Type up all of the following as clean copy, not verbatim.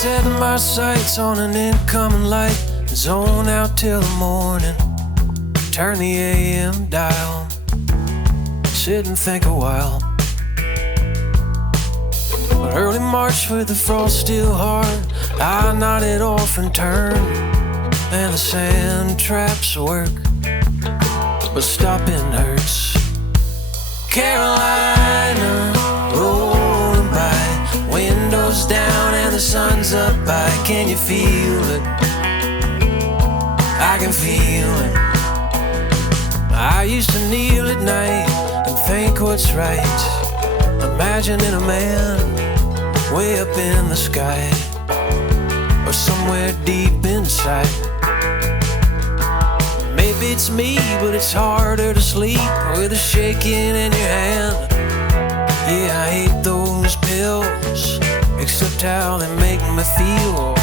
Setting my sights on an incoming light, zone out till the morning. Turn the AM dial, sit and think a while. But early March with the frost still hard, I nodded off and turned, and the sand traps work, but stopping hurts. Carolina, rolling by, windows down and the sun's up high. Can you feel it? I can feel it. I used to kneel at night and think what's right, imagining a man way up in the sky, or somewhere deep inside. Maybe it's me, but it's harder to sleep with a shaking in your hand. Yeah, I hate those pills, except how they make me feel.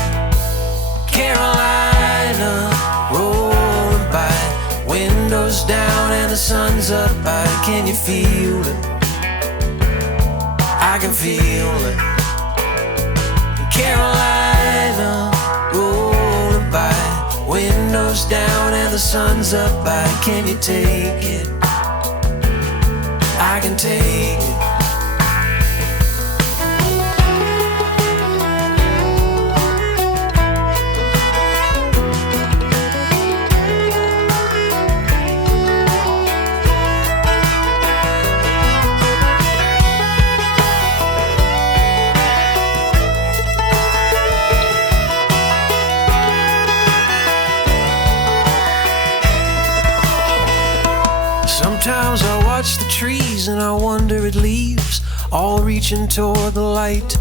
Carolina, rolling by, windows down and the sun's up high. Can you feel it? I can feel it. Carolina, rolling by, windows down and the sun's up high. Can you take it? I can take it. Sometimes I watch the trees and I wonder at leaves, all reaching toward the light.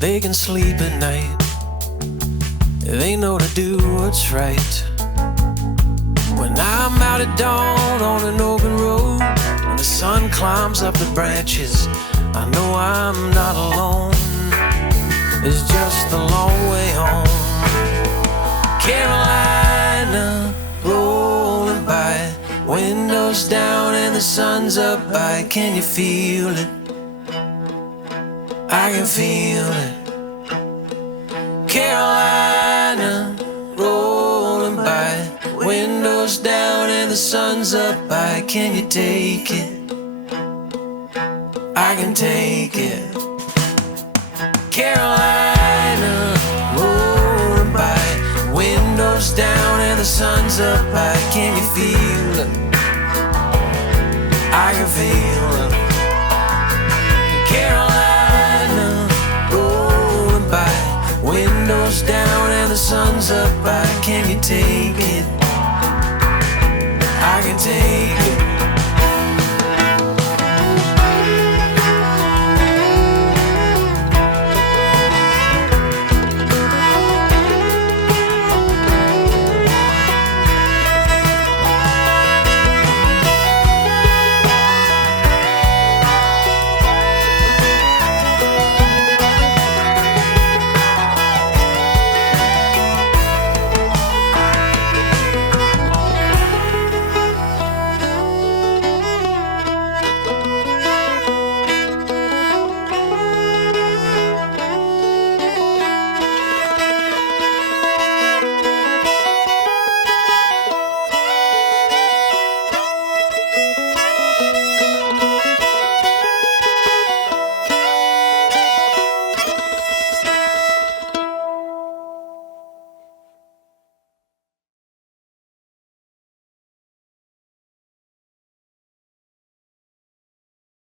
They can sleep at night, they know to do what's right. When I'm out at dawn on an open road, when the sun climbs up the branches, I know I'm not alone. It's just a long way home. Carolina, rolling by, windows down and the sun's up high. Can you feel it? I can feel it. Carolina, rolling by, windows down and the sun's up high. Can you take it? I can take it. Carolina, rolling by, windows down and the sun's up high. Can you feel it? I can feel it. Carolina, rolling by, windows down and the sun's up high. Can you take it? I can take it.